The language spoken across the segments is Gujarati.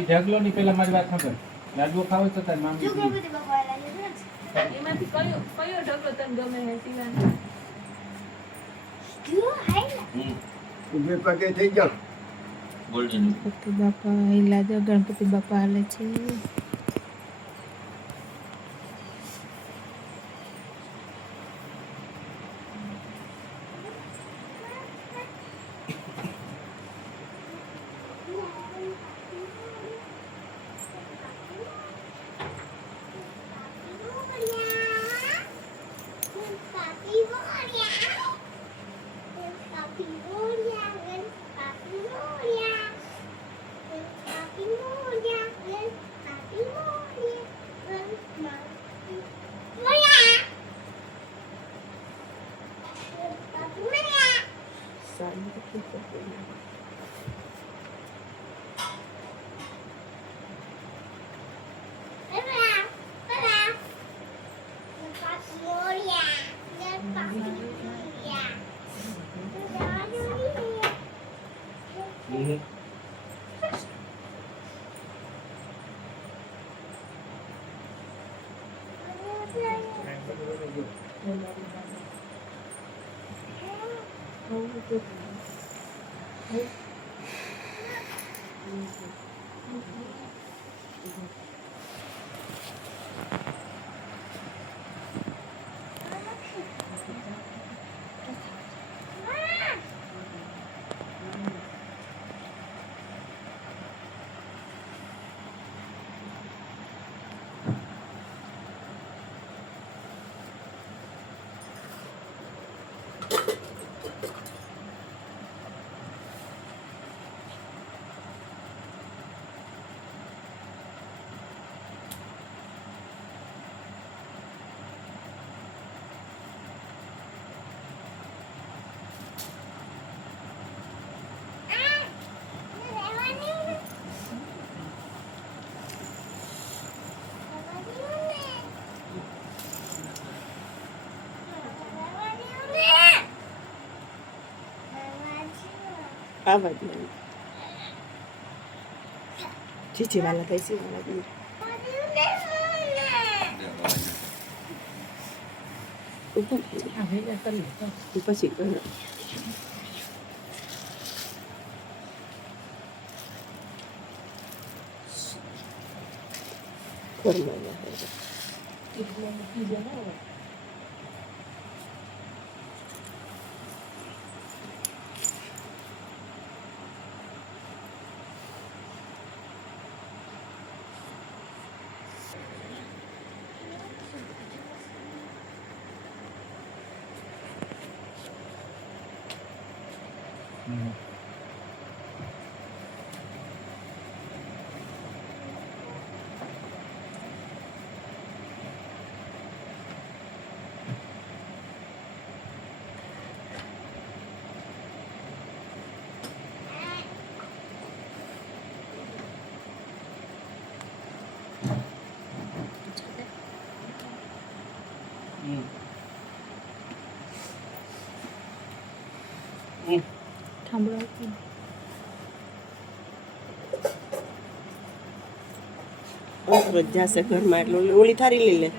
ઢગલો ની પેલા મારી વાત ખબર લાડવો ખાવો તો તાર મામ એમાંથી કયો ઢગલો તને ગમે હે સીવાનો ઉભે પગે થઈ જાવ ગણપતિ બાપા હિલા જો ગણપતિ બાપા હાલે છે. આવા જ નહીં ચીચી વાલા કૈસી વાલા ગઈ પછી કરો રોજ જશે ઘરમાં એટલે ઓલી થારી લઈ લે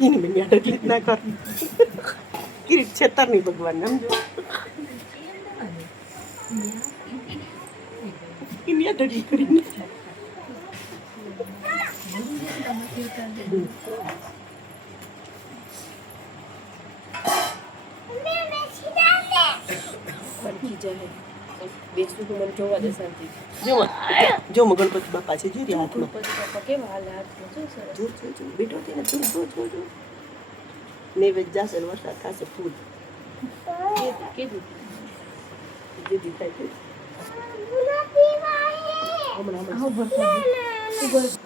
એને બેન તકલીફ ના કર કિરીટ છેતર નહીં ભગવાન સમજો એની અટકી કરીને બેસું તો મને જોવા દે શાંતિ જો ગણપતિ બાપા છે જો હાથમાં ગણપતિ બાપા કેવા હાલ હાથમાં જો સરસ જો બેઠો થઈને જો નૈવેદ્ય જશે વરસાદ થશે ફૂલ કીધું દીદી થાય છે હમણાં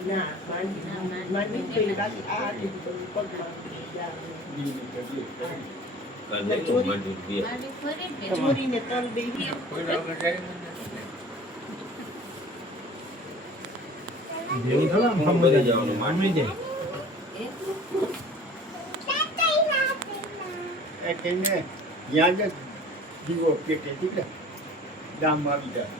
ના માંડી કોઈ બાકી આ પગમાં ચોરીને તલ બે જેવું થોડા આમ સમજાઈ જવાનું માની જાય એને ત્યાં જ દીવો પેટે દીકરા દામ આવી જાય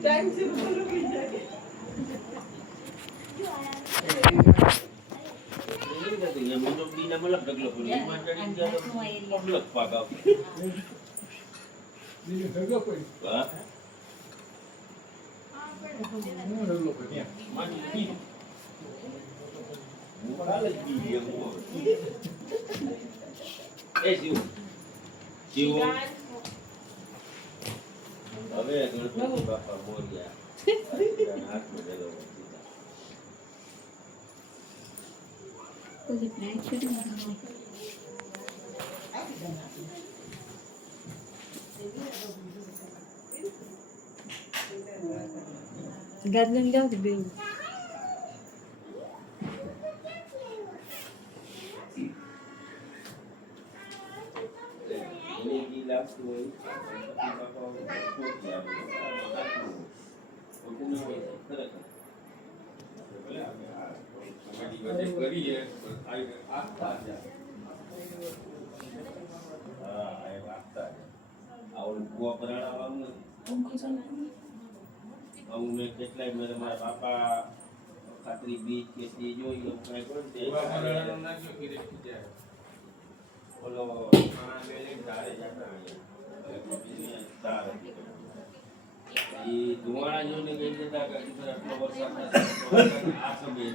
ટાઈમ સે બોલો કે જાય બીજું ભેગો કોઈ હું રગલો કોઈ હવે ગણપતિ બાપા મોર્યા હાથ મળેલો ગાર્ડન જાવ તો બેવું લાગતું હોય બાપા કરીએ અમને કેટલાય મારા બાપા ખાતરી બીજ કે તે જોઈ ઓલો ધુવાણા જોઈને કઈ દેતા કે આટલો વરસાદ આ સમય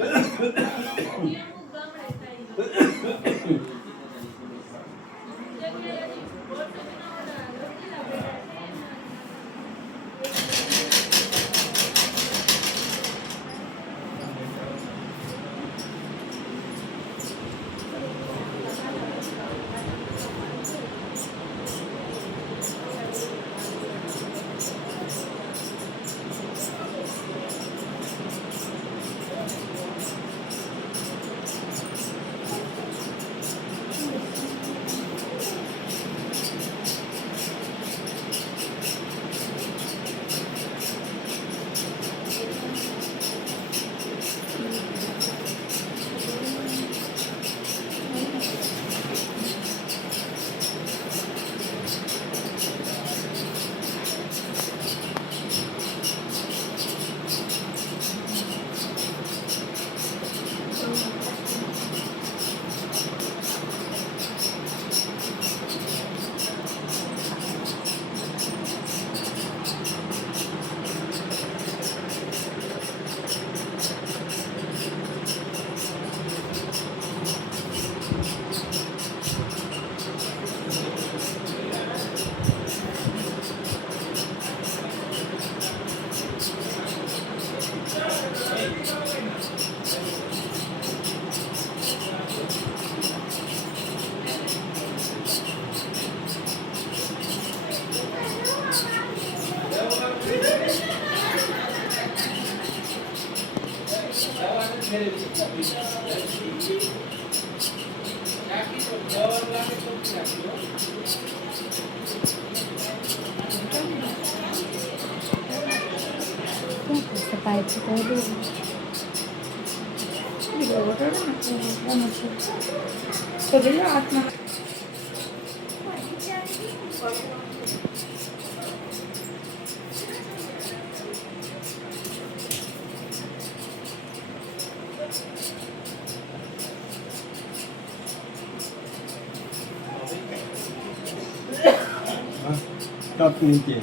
સફાઈ છે તો જોઈએ હાથમાં તપ નીચે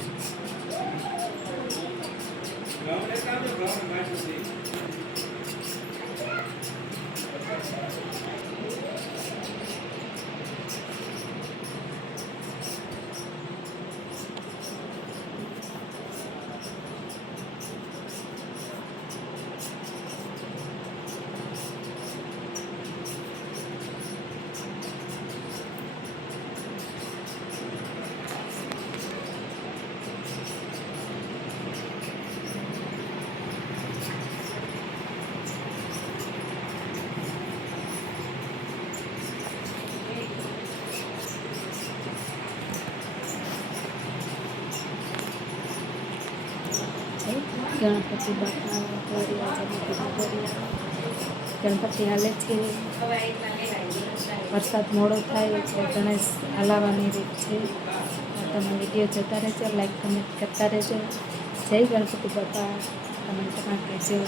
ગણપતિ બાપા ગણપતિ હાલે છે. વરસાદ મોડો થાય એટલે ગણેશ હલાવવાની રીત છે. તમે વિડીયો જોતા રહેજો, લાઈક કમેન્ટ કરતા રહેજો. જય ગણપતિ બાપા કમેન્ટમાં કહેજો.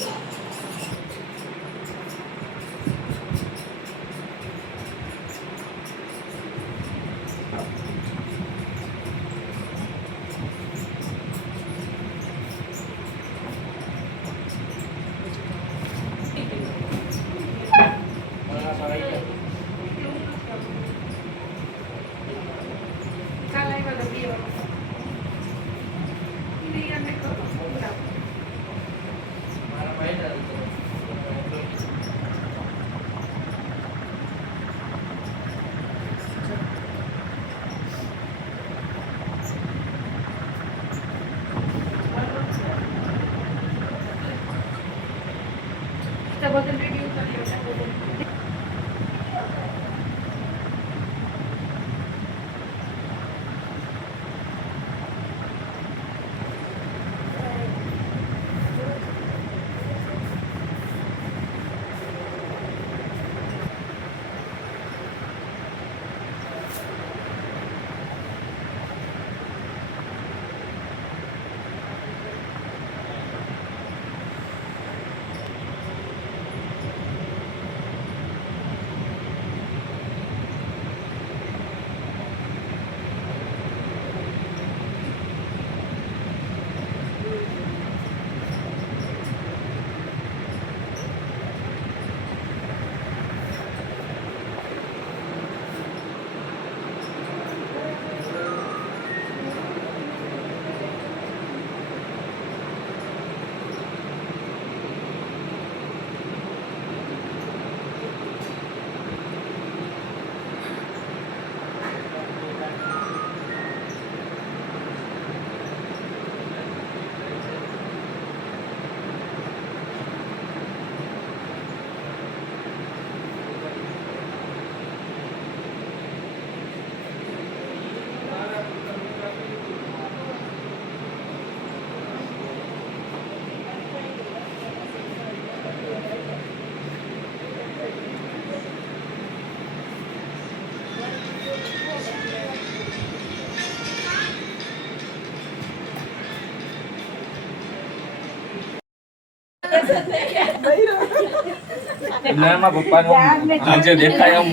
નામાં પપ્પાનો આજે દેખાય આમ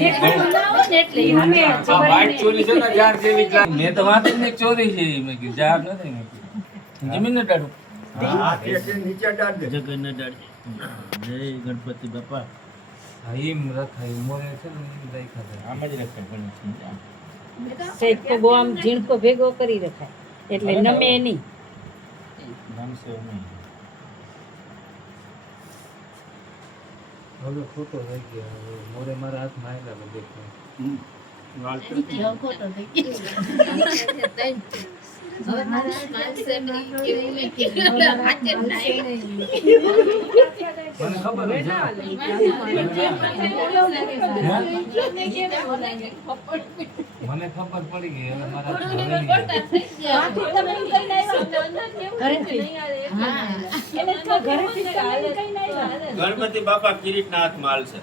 વાઈટ ચોરી છે ને જાર જેવી મેં તો વાત જ નહીં ચોરી છે મેં કીધું જાર નથી મેં કીધું જમીન ને ડાડું હા તે નીચે ડાળ દે જગન્નાથ ડાડી જય ગણપતિ બાપા હા એમ રખાય મોરે છે ને રાખ્યા આમ જ રખાય પણ સેજ તો બહુ આમ ઝીણકો ભેગો કરી રખાય એટલે નમે નહીં. નામ છે નહીં હવે ખોટો થઈ ગયો હવે મોરે મારા હાથમાં આવેલા દેખાય વાળ મને ખબર મને ખબર પડી ગઈ હવે મારા ગણપતિ બાપા કિરીટ ના હાથમાં હાલશે.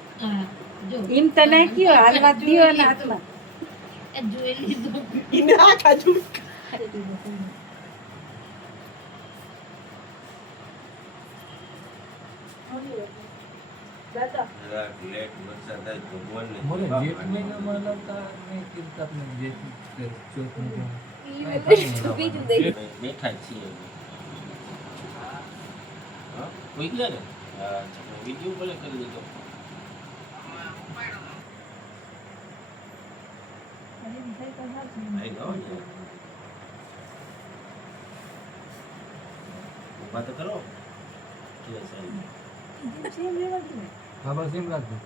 એમ તો નહીં કયો હાલવા દિયો ને હાથમાં એને આખા જૂઠ જરાક લેટ વરસાદ થાય ભગવાનને મને જેઠ મહિનામાં લાવતા ને કિરતાપ ને જેઠ ચોથ મહિના બીજું દઈ બેઠા જ છીએ હા કોઈ ગયા ને વિડીયો ભલે કરી દીધો ઉભા તો કરો હા બસ એમ રાખજો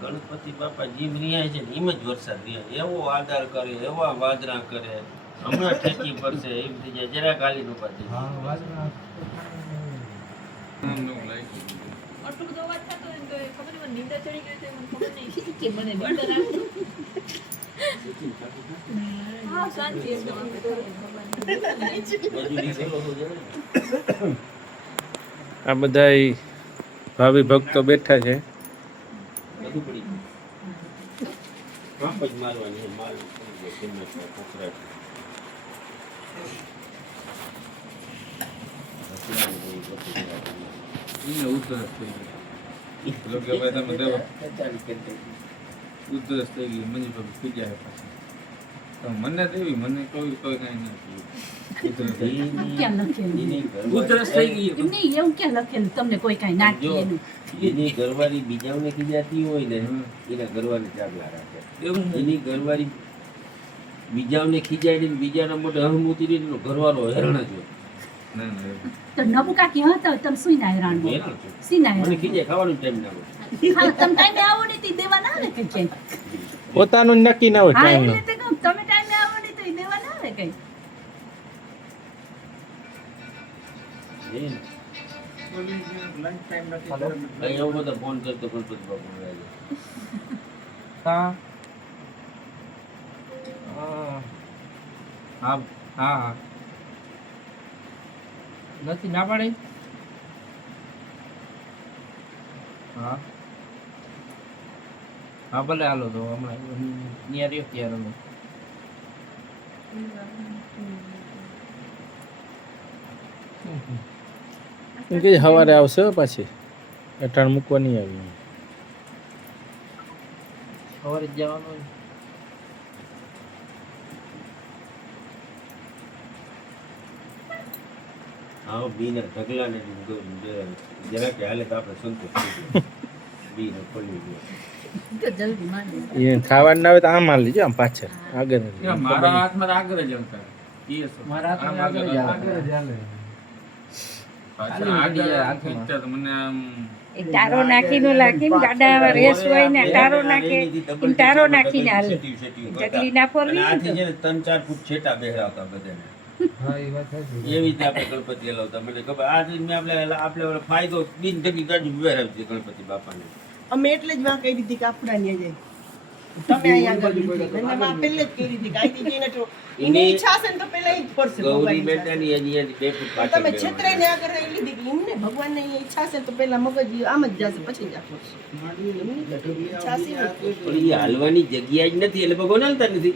ગણપતિ બાપા જીવ રહ્યા છે ને એમ જ વરસાદ રહ્યા એવો આદર કરે એવા વાદરા કરે હમણાં ઠેકી પડશે એમ થઈ જાય જરાક હાલી નો પાડે હા વાજના આટલું બધો અવાજ થતો હોય ને તો એ ખબર નહીં મને નીંદર ચડી ગઈ છે મને ખબર નહીં કે મને નીંદર આવતી હા શાંતિ એકદમ આ બધા ભાવિ ભક્તો બેઠા છે બધું પડી ગયું પાંપ જ મારવાની છે માલ ગમે ત્યાં કોકરાટ એને ઉધરસ થઈ ગઈ લોકો હવે તમે દેવો ઉધરસ થઈ ગઈ મંજી પર પૂજા હે પાછી તો મને દેવી મને કોઈ કાંઈ નથી ક્યાં લખેલું ઉધરસ થઈ ગઈ એમ નહીં એવું ક્યાં લખેલું તમને કોઈ કાંઈ નાખી એનું એની ઘરવાળી બીજાઓને ખીજાતી હોય ને એના ઘરવાળી ચાગલા રાખે એવું એની ઘરવાળી બીજાઓને ખીજાડીને બીજાના મોઢે હમ ઉતરી એનો ઘરવાળો હેરાન જ હોય ના ના એવું. તો નબુ કાકી હતા તમે સુઈ ના હેરાન હો હેરાન છે સી ના મને હેરાન ખીજાય ખાવાનું ટાઈમ ના હોય હા તમે ટાઈમે આવો ને તે દેવા ના આવે કઈ ક્યાંય પોતાનું નક્કી ના હોય હા ટાઈમ એટલે તો કહું તમે ટાઈમે આવો ને તો એ દેવા ના આવે કઈ એવો બધો ફોન કરતો ગણપતિ બાપુ હા હા હા નથી ના પાડી હા હા ભલે હાલો તો હમણાં ત્યાં રહ્યો ત્યારે અમે કે સવારે આવશે પાછી અટાણ મૂકવા નહીં આવી સવારે જ જવાનું હોય. હા બીના ઢગલા ને જરા કે હાલે તો આપણે સંતોષ થઈ જાય બીને ખોલી દે તો જલ્દી માંડી એ ખાવાનું ના આવે તો આમ હાલ લીજો આમ પાછળ આગળ ત્યાં મારા હાથમાં આગળ જ આવતા મારા હાથમાં આગળ જ હાલે પાછળ આગળ ખેંચતા તો મને આમ એ ટારો નાખીને લાગીને ગાડા રેસ હોય ને ટારો નાખે એમ ટારો નાખીને હાલે ચકલી ના ફોરવી અને આથી છે ને 3-4 ફૂટ છેટા બેહરાવતા બધાને હા એ વાત છે એવી રીતે આપણે ગણપતિ હલાવતા મને ખબર આ રીતે આપણે ફાયદો બિન જગી ગાડી બેહરાવી છે ગણપતિ બાપાને અમે એટલે જ માં કહી દીધી કે આપણા ન્યા જાય તમે અહીંયા આગળ લીધી. અને માં પહેલે જ કહી દીધી કે આઈ દીધી ને તો એની ઈચ્છા હશે ને તો પહેલા ઈ જ ફરશે ગૌરી ભગવાનની બેટાની હજી 2 ફૂટ ઈચ્છા. પાછળ તમે છેતરાઈને આગળ રહી લીધી કે એમને ભગવાનને અહીંયા ઈચ્છા હશે તો પહેલા મગજ આમ જ જશે પછી જ આ ફરશે. એમની ઈચ્છા હશે ને પણ એ હાલવાની જગ્યા જ નથી એટલે ભગવાન હાલતા નથી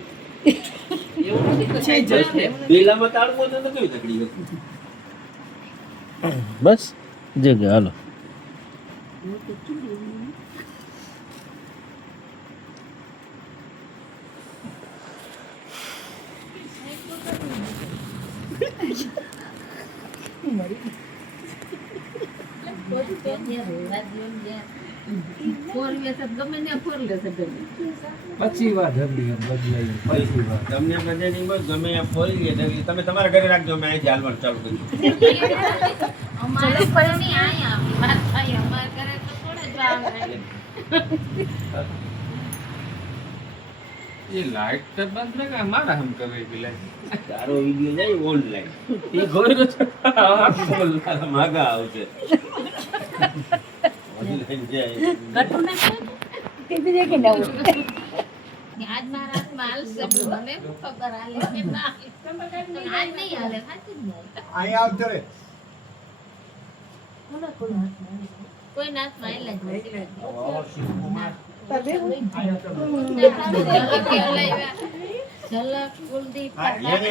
છે જ હશે. લીલામાં તાળવો તો નથી તકડી બસ જગ્યા હાલો પછી વાત હતી બદલાઈ પછી વાત તમને બધાની બસ ગમે આ ફોરી લે એટલે તમે તમારા ઘરે રાખજો અમે અહીં હાલવાનું ચાલુ કર્યું એ લાઈટ તો બંધ ને કે મારા હમ કરે પેલા તારો વિડિયો જાય ઓનલાઈન એ ગોળો છે માગા આવશે ઓનલાઈન જાય કેવી છે કે નવું આજ મારા હાથમાં હાલશે મને ખબર હાલે કે ના આજ નહીં હાલે સાચું જ નહીં અહીંયા આવતો રે કોઈ નાથમાં આયેલા જ નથી. આવો શિવકુમાર ઝલક, કુલદીપ, એને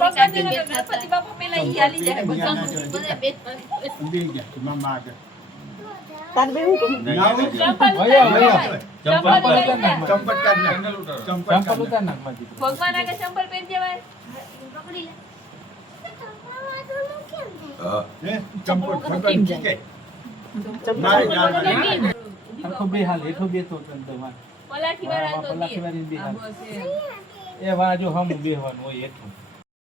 પકડી લે તો ગણપતિ બાપા પેલા ઈ હાલી જાય બધા બે અંબી ગયા મામા આગળ તાર બે હું કહું ચંપટ કાઢ નાખ. ચંપટ કાઢ નાખ. ભગવાન આગળ ચંપલ પહેરી દેવાય. હે? ચંપટ ભગવાન કી કે? મારે જાણવાનું. આખો બે હાલ હેઠો બે તો તને તો માં પલાઠી વાળા તો પલાઠી વાળી બે આ હાલ બસ એ. એ વા જો હમ બેહવાનું હોય હેઠું